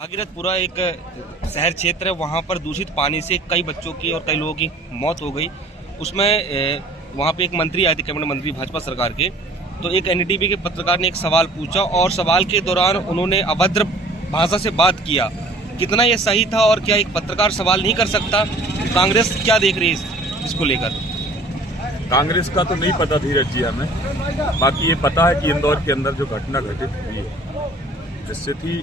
भागीरथपुरा एक शहर क्षेत्र है। वहाँ पर दूषित पानी से कई बच्चों की और कई लोगों की मौत हो गई। उसमें वहाँ पे एक मंत्री आए थे, कैबिनेट मंत्री भाजपा सरकार के। तो एक एनडीटीवी के पत्रकार ने एक सवाल पूछा और सवाल के दौरान उन्होंने अभद्र भाषा से बात किया। कितना ये सही था और क्या एक पत्रकार सवाल नहीं कर सकता? कांग्रेस क्या देख रही है इसको लेकर? कांग्रेस का तो नहीं पता धीरज जी हमें, बाकी ये पता है कि इंदौर के अंदर जो घटना घटित हुई है, निश्चित ही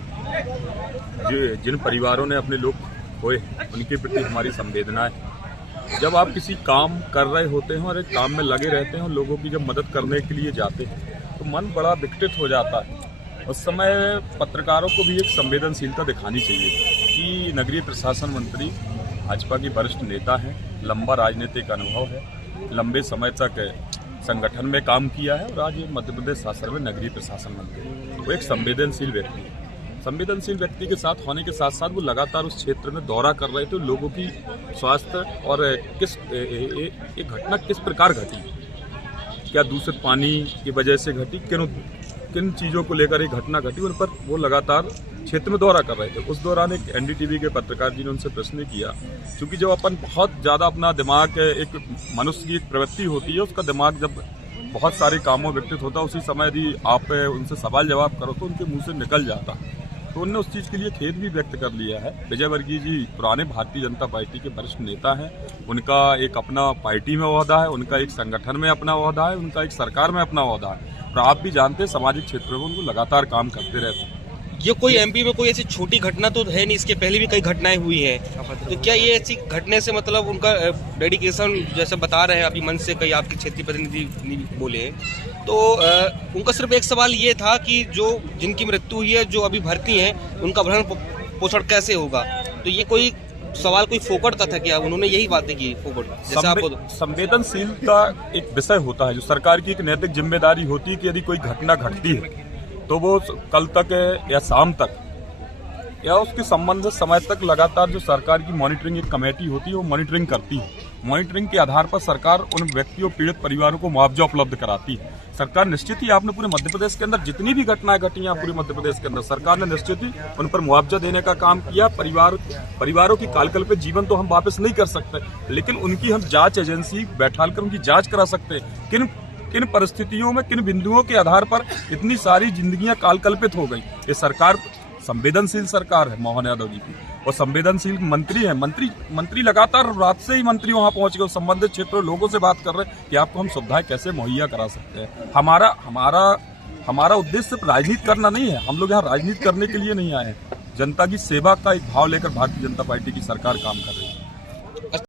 जिन परिवारों ने अपने लोग खोए उनके प्रति हमारी संवेदना है। जब आप किसी काम कर रहे होते हैं और एक काम में लगे रहते हैं और लोगों की जब मदद करने के लिए जाते हैं तो मन बड़ा विकटित हो जाता है। उस समय पत्रकारों को भी एक संवेदनशीलता दिखानी चाहिए कि नगरीय प्रशासन मंत्री भाजपा के वरिष्ठ नेता हैं, लंबा राजनीतिक अनुभव है, लंबे समय तक संगठन में काम किया है और आज ये मध्य प्रदेश शासन में नगरीय प्रशासन मंत्री। वो एक संवेदनशील व्यक्ति है। संवेदनशील व्यक्ति के साथ होने के साथ साथ वो लगातार उस क्षेत्र में दौरा कर रहे थे। लोगों की स्वास्थ्य और एक घटना किस प्रकार घटी, क्या दूषित पानी की वजह से घटी, किन चीज़ों को लेकर एक घटना घटी, उन पर वो लगातार क्षेत्र में दौरा कर रहे थे। उस दौरान एक एनडीटीवी के पत्रकार जी ने उनसे प्रश्न किया, क्योंकि जब अपन बहुत ज़्यादा अपना दिमाग, एक मनुष्य की एक प्रवृत्ति होती है, उसका दिमाग जब बहुत सारे कामों व्यतीत होता है, उसी समय यदि आप उनसे सवाल जवाब करो तो उनके मुंह से निकल जाता। तो उन्होंने उस चीज़ के लिए खेद भी व्यक्त कर लिया है। विजय वर्गीय जी पुराने भारतीय जनता पार्टी के वरिष्ठ नेता हैं। उनका एक अपना पार्टी में ओहदा है, उनका एक संगठन में अपना ओहदा है, उनका एक सरकार में अपना ओहदा है। और आप भी जानते हैं सामाजिक क्षेत्रों में उनको लगातार काम करते रहते हैं। ये कोई एमपी में कोई ऐसी छोटी घटना तो है नहीं, इसके पहले भी कई घटनाएं हुई है। तो क्या ये ऐसी घटने से मतलब उनका डेडिकेशन, जैसे बता रहे हैं अभी मन से कई आपके क्षेत्रीय प्रतिनिधि बोले हैं, तो उनका सिर्फ एक सवाल ये था कि जो जिनकी मृत्यु हुई है, जो अभी भर्ती हैं, उनका भरण पोषण कैसे होगा? तो ये कोई सवाल कोई फोकट का था क्या? उन्होंने यही बातें की फोकट? जैसे आप संवेदनशीलता एक विषय होता है जो सरकार की एक नैतिक जिम्मेदारी होती है कि यदि कोई घटना घटती है तो वो कल तक या शाम तक या उसके संबंधित समय तक लगातार जो सरकार की मॉनिटरिंग एक कमेटी होती है वो मॉनिटरिंग करती है। मॉनिटरिंग के आधार पर सरकार उन व्यक्तियों, पीड़ित परिवारों को मुआवजा उपलब्ध कराती है। सरकार निश्चित ही, आपने पूरे मध्य प्रदेश के अंदर जितनी भी घटनाएं घटी हैं पूरे मध्य प्रदेश के अंदर, सरकार ने निश्चित ही उन पर मुआवजा देने का काम किया। परिवारों की कालकल्पित जीवन तो हम वापस नहीं कर सकते, लेकिन उनकी हम जांच एजेंसी बैठाकर उनकी जांच करा सकते हैं। किन परिस्थितियों में, किन बिंदुओं के आधार पर इतनी सारी जिंदगियां कालकल्पित हो गई। ये सरकार संवेदनशील सरकार है मोहन यादव जी की, और संवेदनशील मंत्री है। मंत्री लगातार रात से ही मंत्री वहां पहुंच गए, संबंधित क्षेत्रों लोगों से बात कर रहे हैं कि आपको हम सुविधाएं कैसे मुहैया करा सकते हैं। हमारा उद्देश्य सिर्फ राजनीति करना नहीं है। हम लोग यहाँ राजनीति करने के लिए नहीं आए हैं। जनता की सेवा का एक भाव लेकर भारतीय जनता पार्टी की सरकार काम कर रही है।